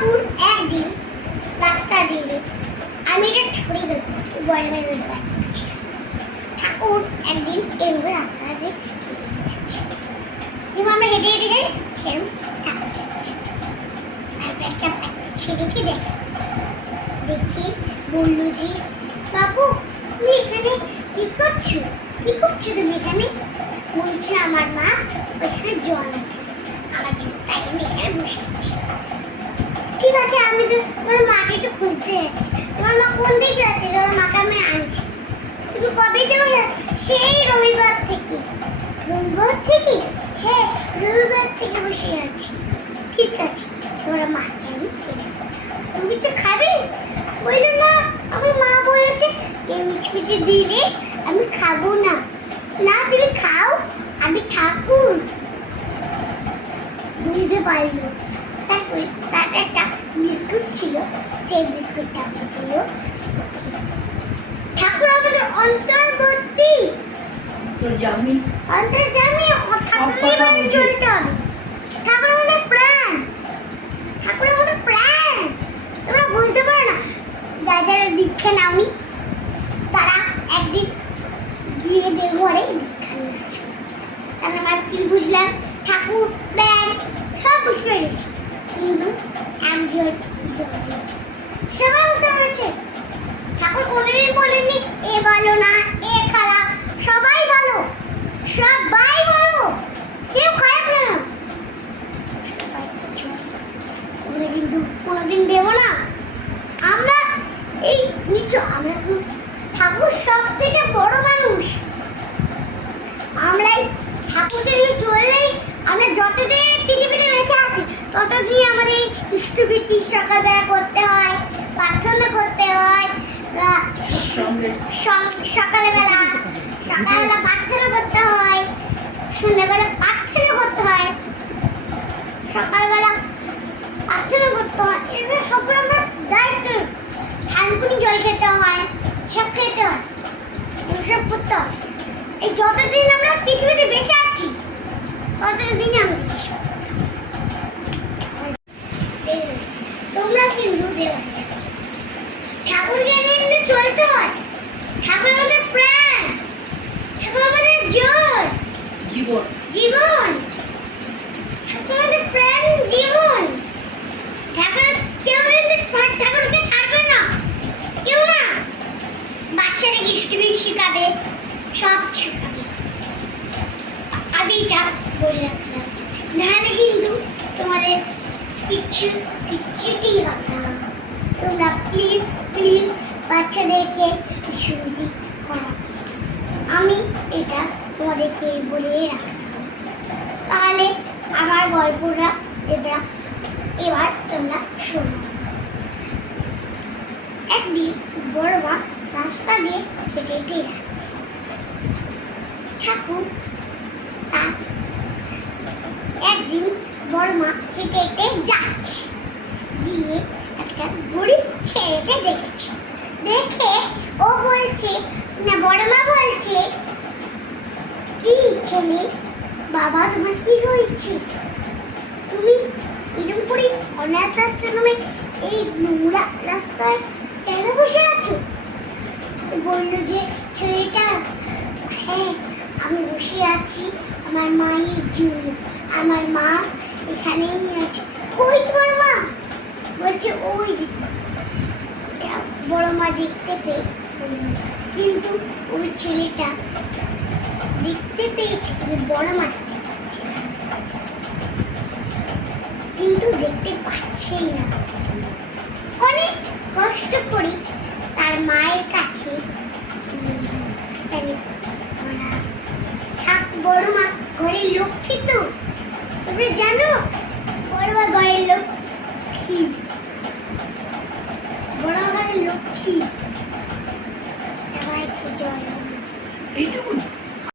ঠাকুর একদিন রাস্তা দিয়ে, আমি এটা ছড়ি গল্প বড়মের গল্প। ঠাকুর একদিন এরকম রাস্তা দিয়ে যেমন আমরা হেঁটে হেঁটে যাই সেরকম ঠাকুর যাচ্ছে। তারপর একটা ছেলেকে দেখি বললো যে, বাবু তুমি এখানে কি করছো? কি করছো তুমি এখানে? বলছে আমার মা ওইখানে জল আনতে, আমার জন্য, তাই আমি এখানে বসে আছি। ঠিক আছে, আমি তো তোমার মাকে একটু খুঁজতে যাচ্ছি। তোমার মা কোন দিকে আছে? তোমার মাকে আমি আনছি। তুমি কবে থেকে বসে আছো? সেই রবিবার থেকে। রবিবার থেকে? হ্যাঁ, রবিবার থেকে বসে আছি। ঠিক আছে, তোমার মাকে আমি তুমি কিছু খাবে? বললো না, আমি মা বলেছে কিছু দিলে আমি খাবো না। না তুমি খাও, আমি ঠাকুর। বুঝতে পারলো। তারপরে তার একটা বিস্কুট ছিল, সেই বিস্কুটটা আমাকে দিল। ঠাকুর আমাদের অন্তর্বর্তী, অন্তর্যামী, অন্তর্যামী, ঠাকুরের চলতে হবে। ঠাকুর আমাদের প্রাণ, ঠাকুর আমাদের প্রাণ। তোমরা বুঝতে পারো না, যারা দীক্ষা নাওনি তারা একদিন গিয়ে দেওঘরে দীক্ষা নিয়ে আসবে। তাহলে আমার কি বুঝলাম, ঠাকুর প্রাণ সব বুঝতে পেরেছি, কিন্তু একজন সবাই বুঝতে পেরেছে। ঠাকুর কোনোদিন বলেননি এ ভালো না, এ খারাপ, সবাই ভালো, সবাই ভালো, কেউ খারাপ না। তোমরা কিন্তু কোনোদিন দেবো না। আমরা এই নিচু, আমরা ঠাকুর সব থেকে বড় মানুষ। আমরাই ঠাকুরকে নিয়ে চললেই, আমরা যতদিন পৃথিবীতে বেঁচে আছি ততদিন আমাদের ইষ্টবৃত্তি সকালবেলা করতে হয়, প্রার্থনা করতে হয়, সকালবেলা প্রার্থনা করতে হয়, সন্ধ্যাবেলা প্রার্থনা করতে হয়, সকালবেলা প্রার্থনা করতে হয়। এগুলো সবগুলো আমার দায়িত্ব। ঠানকুনি জল খেতে হয়, সব খেতে হয়, এসব করতে হয়। এই যতদিন আমরা পৃথিবীতে বেঁচে আছি ততদিন আমরা তোমরা কিন্তু ঠাকুরকে নিয়ে চলতে হয়। ঠাকুর আমাদের প্রাণ, ঠাকুর আমাদের জীবন, ঠাকুর আমাদের প্রাণ, জীবন। ঠাকুরকে ছাড়বে না কেউ না। বাচ্চাদের ইষ্টবৃত্তি শিখাবে, সব শিখাবে। আমি এটা বলে রাখলাম, নাহলে কিন্তু তোমাদের কিচ্ছুটি হবে না। তোমরা প্লিজ বাচ্চাদেরকে ইষ্টবৃত্তি করাবে। আমি এটা তোমাদেরকে বলে রাখলাম। তাহলে আমার গল্পটা এবার তোমরা শোনো। একদিন বড় মা রাস্তা দিয়ে হেঁটে হেঁটে যাচ্ছে। ঠাকুর তার একদিন বড় মা হেঁটে হেঁটে যাচ্ছে, গিয়ে একটা গরিব ছেলেকে দেখেছে। দেখে ও বলছে, না বড় মা বলছে, কি ছেলে বাবা তোমার কি হয়েছে? তুমি এরকম করে অনাথ রাস্তায় নামে এই নোংরা রাস্তায় কেন বসে আছো? বললো যে ছেলেটা, হ্যাঁ আমি বসে আছি আমার মায়ের জন্য, আমার মা এখানেই আছে। কই তোমার মা? বলছে ওই দিকে। বড় মা দেখতে পেয়ে, কিন্তু ওই ছেলেটা দেখতে পেয়েছে কিন্তু বড় মা দেখতে পাচ্ছে না, কিন্তু দেখতে পাচ্ছেই না। অনেক কষ্ট করে তার মায়ের কাছে